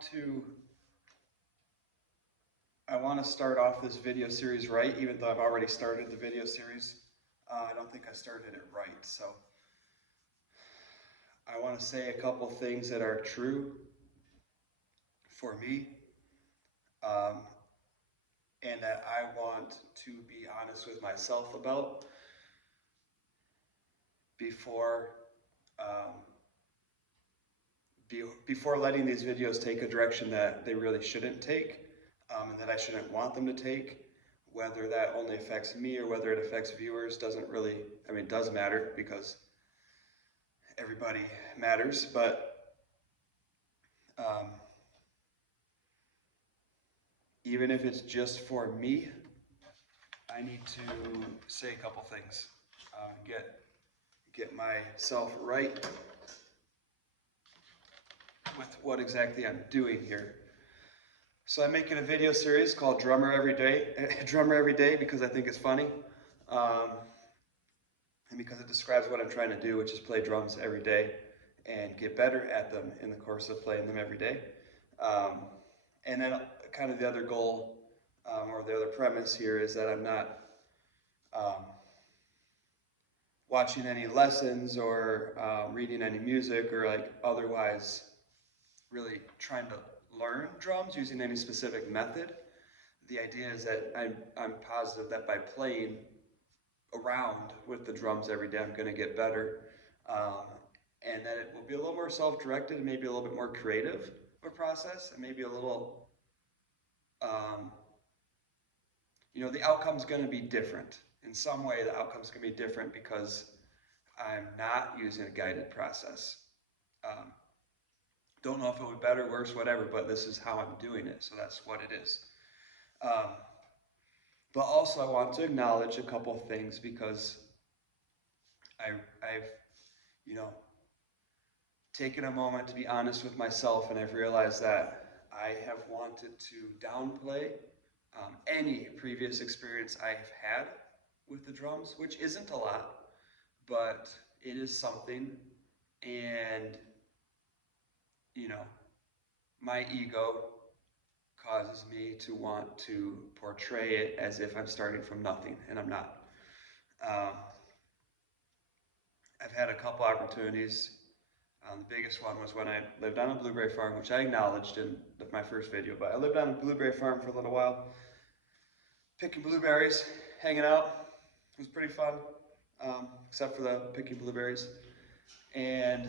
to start off this video series right, even though I've already started the video series. I don't think I started it right, so I want to say a couple things that are true for me, um, and that I want to be honest with myself about before um, before letting these videos take a direction that they really shouldn't take, and that I shouldn't want them to take. Whether that only affects me or whether it affects viewers doesn't really, I mean, it does matter because everybody matters, but um, even if it's just for me, I need to say a couple things, get myself right with what exactly I'm doing here. So I'm making a video series called Drummer Every Day, Drummer Every Day, because I think it's funny, and because it describes what I'm trying to do, which is play drums every day and get better at them in the course of playing them every day. And then kind of the other goal, or the other premise here, is that I'm not watching any lessons or reading any music or like otherwise really trying to learn drums using any specific method. The idea is that I'm positive that by playing around with the drums every day, I'm going to get better, and that it will be a little more self-directed and maybe a little bit more creative of a process, and maybe a little, the outcome's going to be different. In some way, the outcome's going to be different because I'm not using a guided process. Don't know if it would be better, worse, whatever, but this is how I'm doing it, so that's what it is. But also I want to acknowledge a couple of things because I've taken a moment to be honest with myself, and I've realized that I have wanted to downplay any previous experience I've had with the drums, which isn't a lot, but it is something. And my ego causes me to want to portray it as if I'm starting from nothing, and I'm not. I've had a couple opportunities. The biggest one was when I lived on a blueberry farm, which I acknowledged in my first video, but I lived on a blueberry farm for a little while, picking blueberries, hanging out. It was pretty fun, except for the picking blueberries. And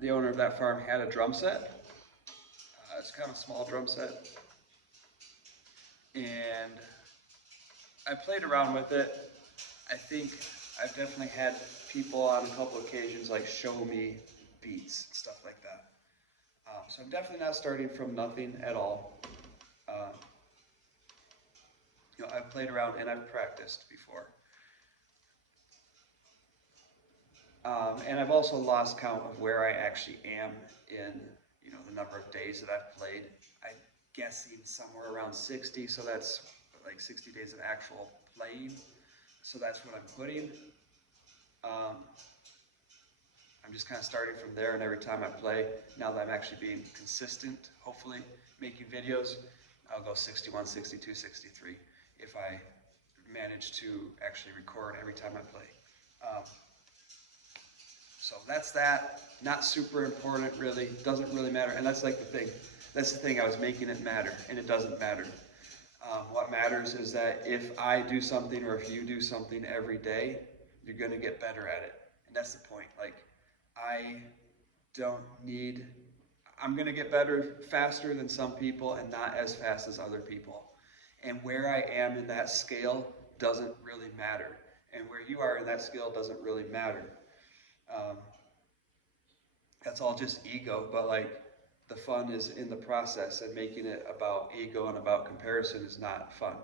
the owner of that farm had a drum set. It's kind of a small drum set. And I played around with it. I think I've definitely had people on a couple occasions like show me beats and stuff like that. So I'm definitely not starting from nothing at all. I've played around and I've practiced before. And I've also lost count of where I actually am in, the number of days that I've played. I'm guessing somewhere around 60, so that's like 60 days of actual playing. So that's what I'm putting. I'm just kind of starting from there, and every time I play, now that I'm actually being consistent, hopefully, making videos, I'll go 61, 62, 63 if I manage to actually record every time I play. So that's that. Not super important, really. Doesn't really matter. And that's like the thing. That's the thing. I was making it matter, and it doesn't matter. What matters is that if I do something or if you do something every day, you're going to get better at it. And that's the point. Like, I'm going to get better faster than some people and not as fast as other people. And where I am in that scale doesn't really matter. And where you are in that scale doesn't really matter. That's all just ego, but like the fun is in the process, and making it about ego and about comparison is not fun.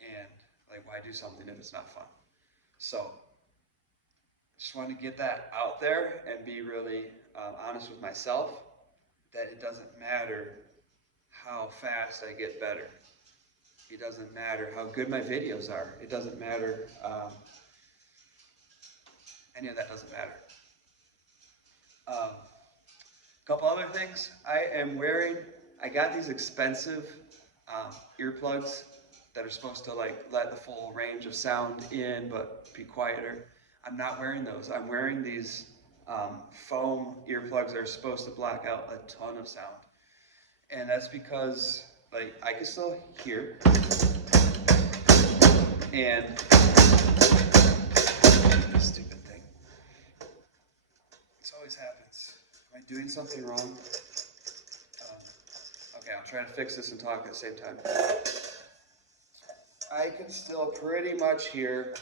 And like, why do something if it's not fun? So just want to get that out there and be really honest with myself that it doesn't matter how fast I get better. It doesn't matter how good my videos are. It doesn't matter. Any of that doesn't matter. Couple other things. I got these expensive earplugs that are supposed to like let the full range of sound in but be quieter. I'm not wearing those. I'm wearing these foam earplugs that are supposed to block out a ton of sound. And that's because like I can still hear, and stupid thing. This always happens. Am I doing something wrong? Okay, I'll try to fix this and talk at the same time. I can still pretty much hear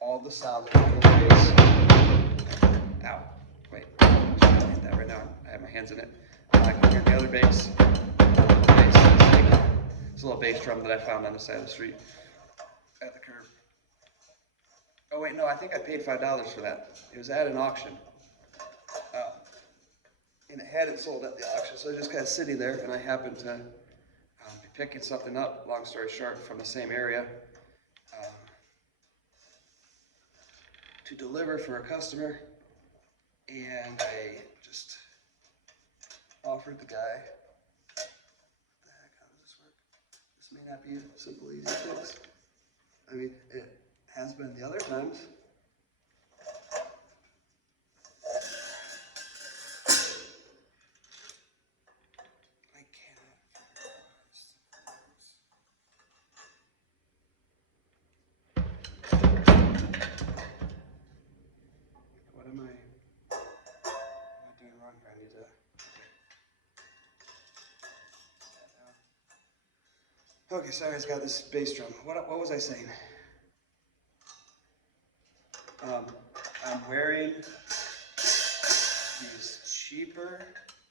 all the sound of the bass. Ow. Wait. I shouldn't hit that right now. I have my hands in it. I can hear the other bass. It's a little bass drum that I found on the side of the street at the curb. Oh wait, no, I think I paid $5 for that. It was at an auction. And it hadn't sold at the auction, so it just kind of sitting there, and I happened to be picking something up, long story short, from the same area to deliver for a customer, and I just offered the guy, what the heck, how does this work? This may not be a simple, easy fix. I mean, it has been the other times. What am I doing wrong here? I need to. Okay, sorry, I got this bass drum. What was I saying? I'm wearing these cheaper,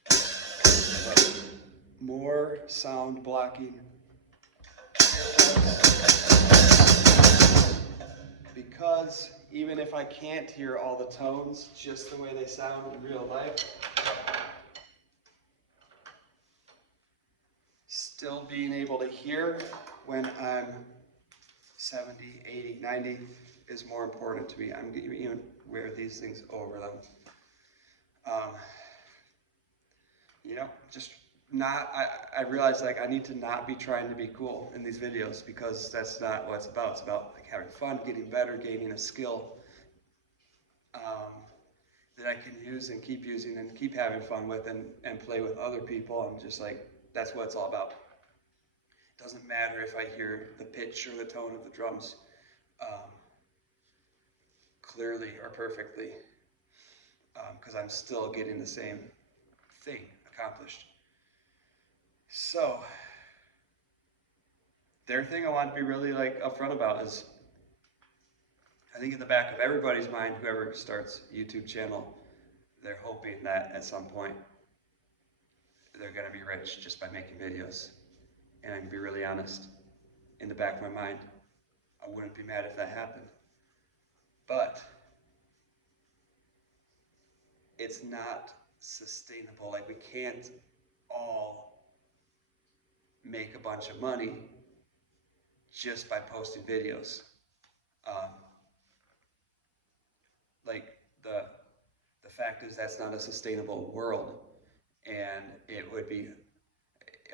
but more sound blocking because even if I can't hear all the tones just the way they sound in real life, still being able to hear when I'm 70, 80, 90 is more important to me. I'm going to even wear these things over them. You know, just not, I realize like I need to not be trying to be cool in these videos because that's not what it's about. It's about like having fun, getting better, gaining a skill that I can use and keep using and keep having fun with and play with other people. I'm just like, that's what it's all about. It doesn't matter if I hear the pitch or the tone of the drums clearly or perfectly because I'm still getting the same thing accomplished. So, their thing I want to be really like upfront about is, I think in the back of everybody's mind, whoever starts a YouTube channel, they're hoping that at some point they're going to be rich just by making videos. And I can be really honest, in the back of my mind, I wouldn't be mad if that happened. But it's not sustainable. Like we can't all make a bunch of money just by posting videos. Like the fact is that's not a sustainable world, and it would be,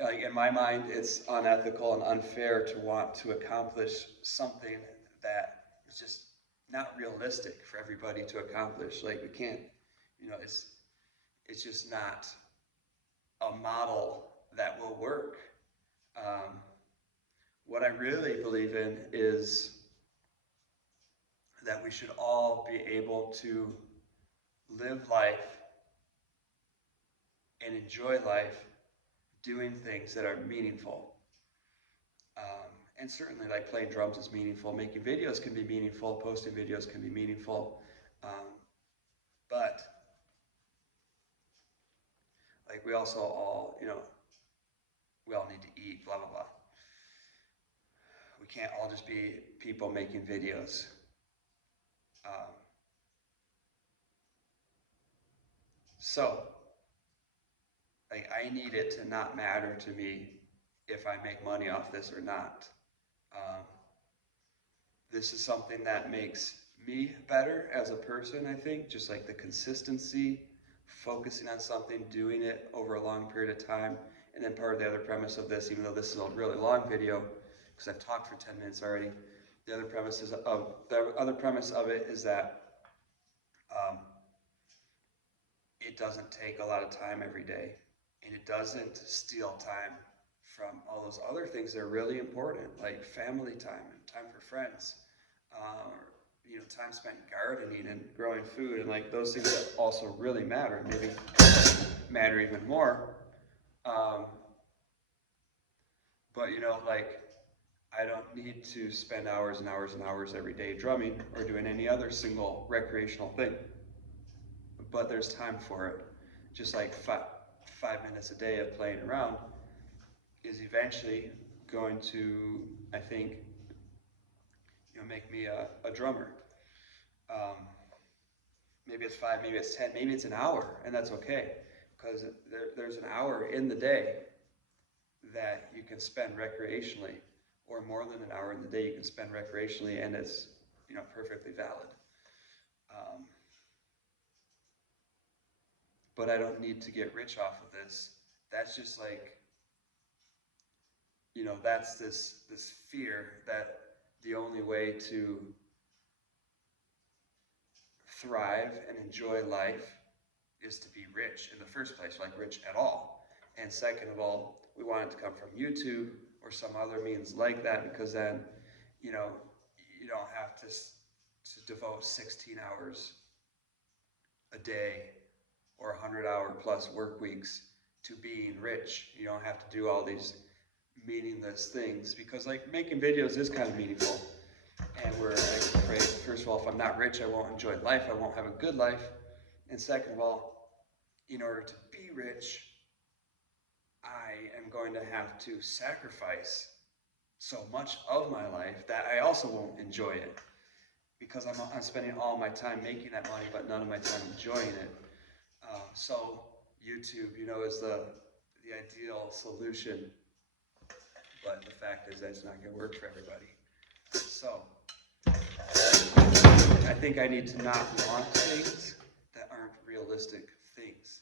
like in my mind, it's unethical and unfair to want to accomplish something that is just not realistic for everybody to accomplish. Like we can't, you know, it's just not a model that will work. What I really believe in is that we should all be able to live life and enjoy life doing things that are meaningful. And certainly like playing drums is meaningful, making videos can be meaningful, posting videos can be meaningful. But like we also all, you know, we all need to eat, blah, blah, blah. We can't all just be people making videos. So, like, I need it to not matter to me if I make money off this or not. This is something that makes me better as a person, I think, just like the consistency focusing on something, doing it over a long period of time. And then part of the other premise of this, even though this is a really long video, because I've talked for 10 minutes already, the other premise of it is that it doesn't take a lot of time every day, and it doesn't steal time from all those other things that are really important, like family time and time for friends, time spent gardening and growing food, and like those things that also really matter, and maybe matter even more. But like, I don't need to spend hours and hours and hours every day drumming or doing any other single recreational thing. But there's time for it. Just like 5 minutes a day of playing around is eventually going to, I think, make me a drummer. Maybe it's 5, maybe it's 10, maybe it's an hour, and that's okay, because there's an hour in the day that you can spend recreationally, or more than an hour in the day you can spend recreationally, and it's perfectly valid. But I don't need to get rich off of this. That's just like, that's this fear that the only way to thrive and enjoy life is to be rich in the first place, like rich at all. And second of all, we want it to come from YouTube or some other means like that, because then, you don't have to devote 16 hours a day or 100-hour plus work weeks to being rich. You don't have to do all these meaningless things, because like making videos is kind of meaningful. And we're afraid, first of all, if I'm not rich, I won't enjoy life, I won't have a good life. And second of all, in order to be rich, I am going to have to sacrifice so much of my life that I also won't enjoy it, because I'm spending all my time making that money, but none of my time enjoying it. So YouTube, is the ideal solution, but the fact is that it's not going to work for everybody. So I think I need to not want things that aren't realistic things,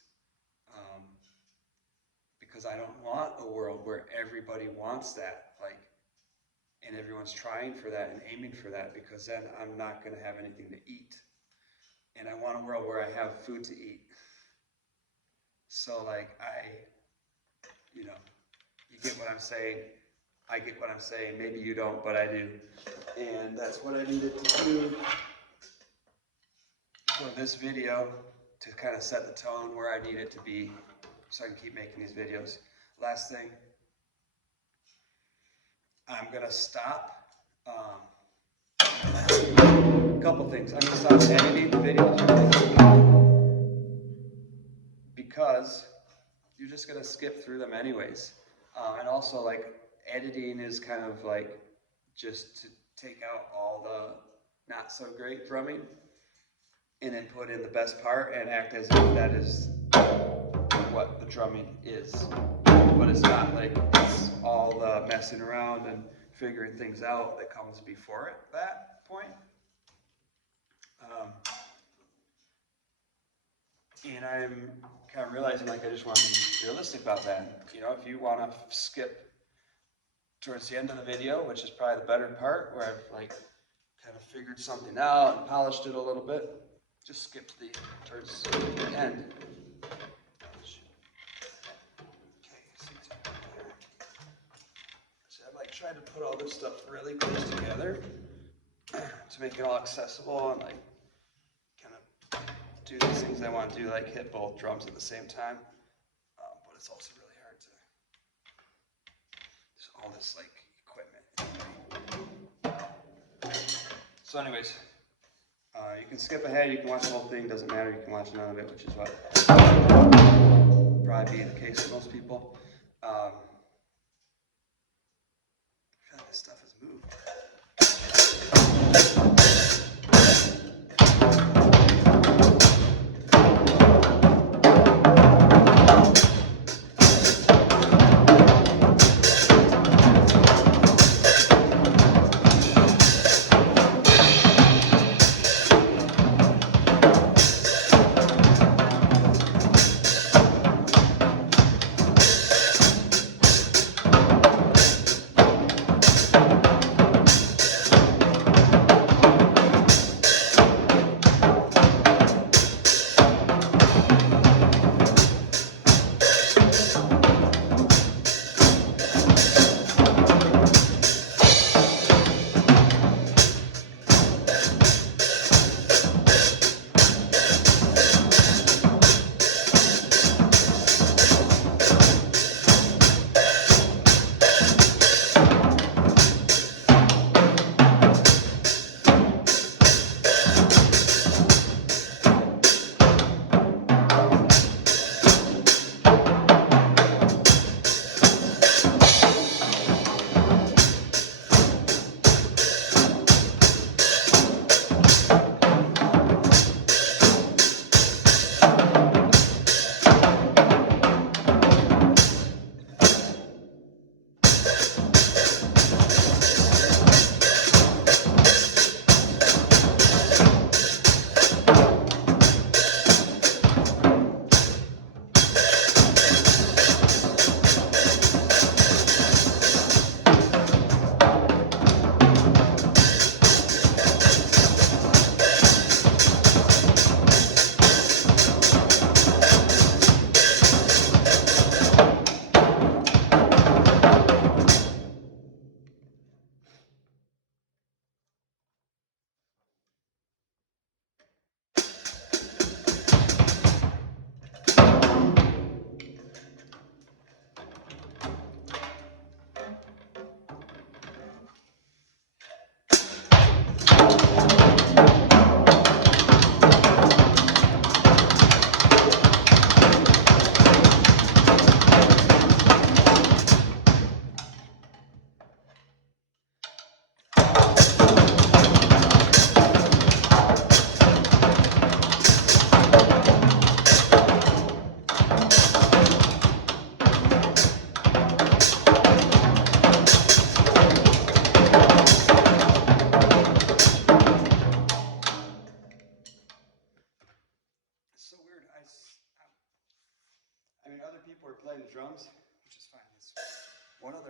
because I don't want a world where everybody wants that, like, and everyone's trying for that and aiming for that, because then I'm not going to have anything to eat. And I want a world where I have food to eat. So like you get what I'm saying. I get what I'm saying. Maybe you don't, but I do. And that's what I needed to do for this video, to kind of set the tone where I need it to be, so I can keep making these videos. Last thing, I'm gonna stop. A couple things. I'm gonna stop editing the videos because you're just gonna skip through them anyways. And also, like, editing is kind of like just to take out all the not so great drumming and then put in the best part and act as if that is what the drumming is. But it's not. Like, it's all the messing around and figuring things out that comes before it, that point. And I'm kind of realizing, like, I just want to be realistic about that. If you want to skip towards the end of the video, which is probably the better part, where I've like kind of figured something out and polished it a little bit, just skip towards the end. So I've like tried to put all this stuff really close together to make it all accessible and like kind of do these things I want to do, like hit both drums at the same time. But it's also really hard to. There's all this like equipment. So anyways, you can skip ahead, you can watch the whole thing, doesn't matter, you can watch none of it, which is what probably be the case for most people. I feel like this stuff has moved.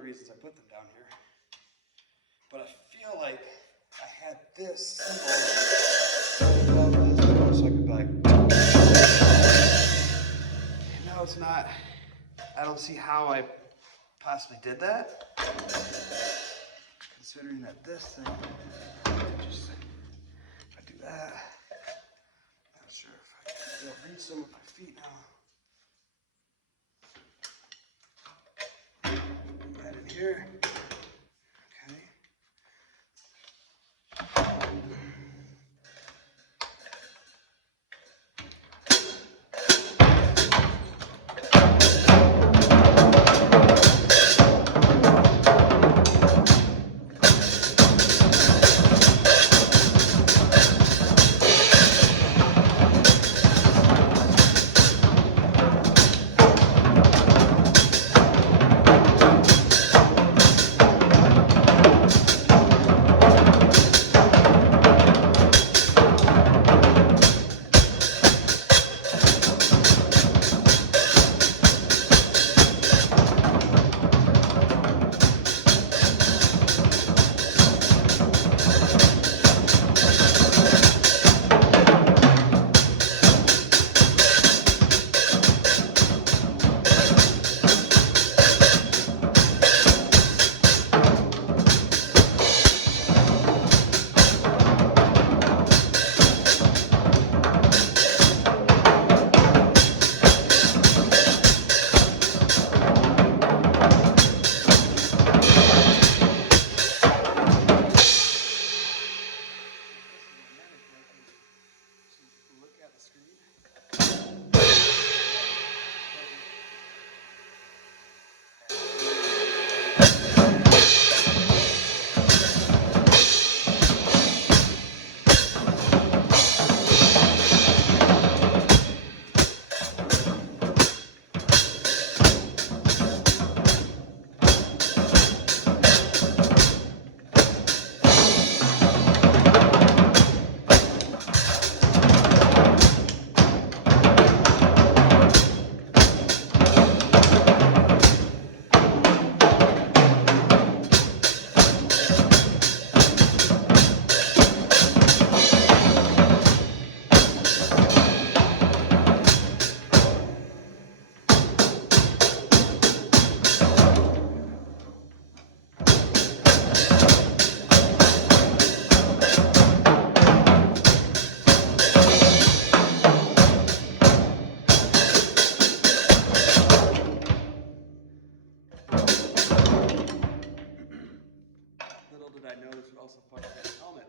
reasons I put them down here. But I feel like I had this symbol above this one, so I could be like, no, it's not. I don't see how I possibly did that. Considering that this thing, just, if I do that, I'm not sure if I can reach some with my feet now. Right in here. Okay. Look at the screen. Little did I know this would also function as a helmet.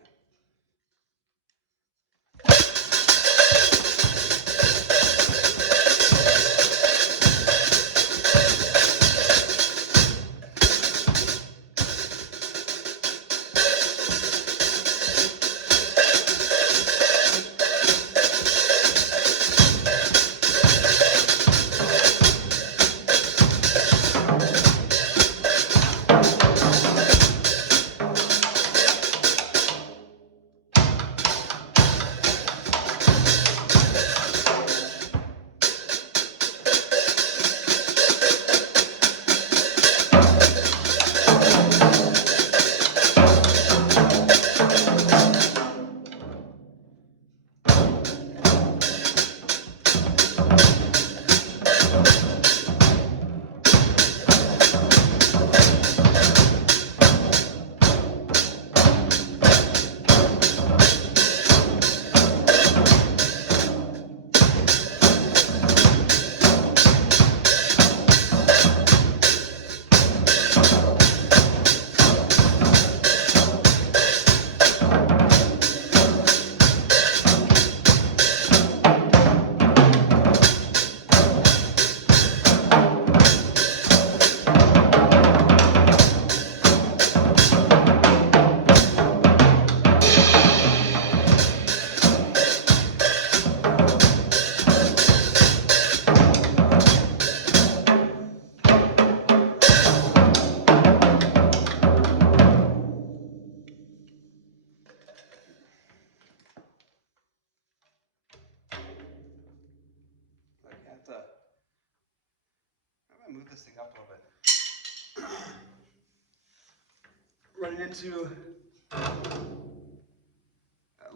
I'm gonna move this thing up a little bit. running into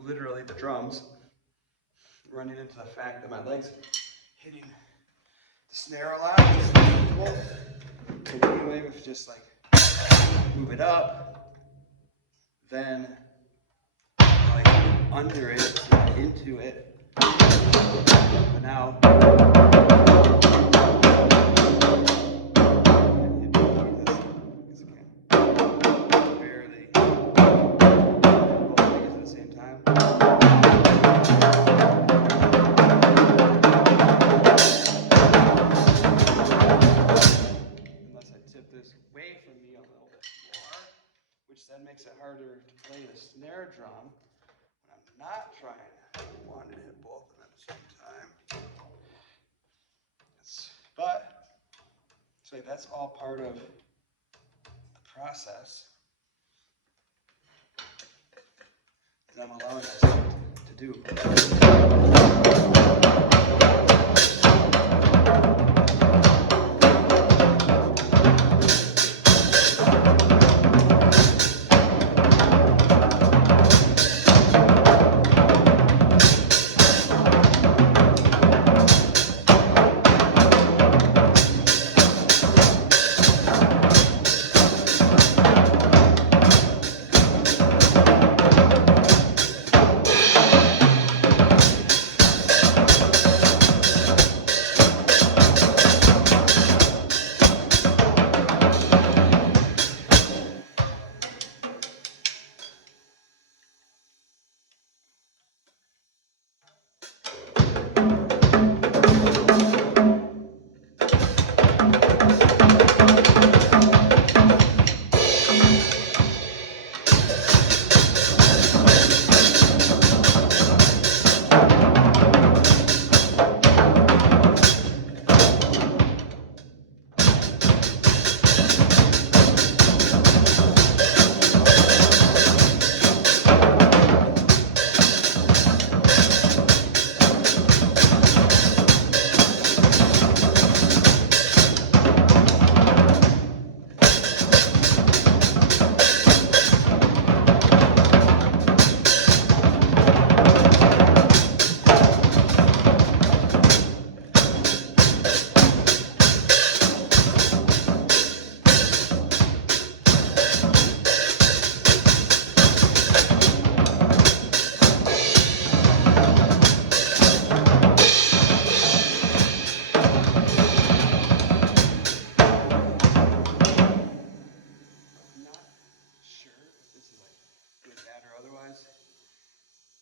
literally the drums, running into the fact that my legs hitting the snare a lot. And anyway, if just like move it up, then like under it, not into it. But now barely both fingers at the same time. Unless I tip this away from me a little bit more, which then makes it harder to play the snare drum when I'm not trying to hit both of them at the same time. But so that's all part of the process that I'm allowing myself to do.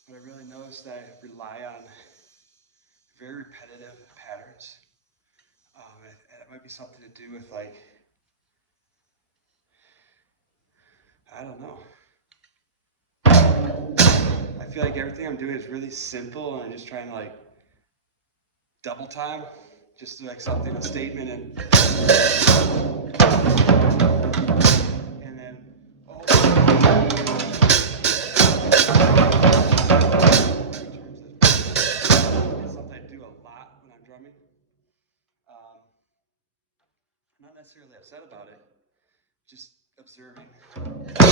But I really noticed that I rely on very repetitive patterns. It might be something to do with like, I don't know. I feel like everything I'm doing is really simple and I'm just trying to like double time, just like something, a statement and then it's something I do a lot when I'm drumming. I'm not necessarily upset about it, just observing.